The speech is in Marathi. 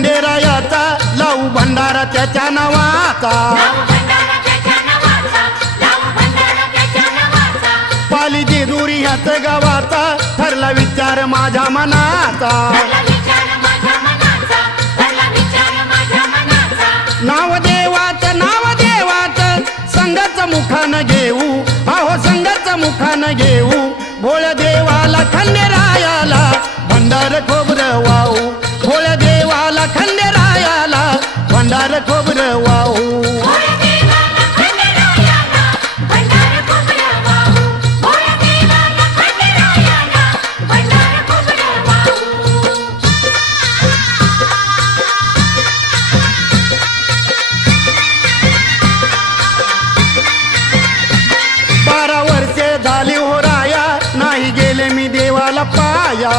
खंडेरायाचा लावू भंडारा त्याच्या नावाचा पाली जेजुरी ह्याच गावाचा ठरला विचार माझ्या मनाचा नाव देवाचं संघाचं मुखानं घेऊ अहो संघाचं मुखानं घेऊ भोळ्या देवाला खंडेरायाला भंडार खोबरं वाहू भोळ्या देवाला खंडेरायाला भंडार खोबरं वाहू झाली हो राया नाही गेले मी देवाला पाया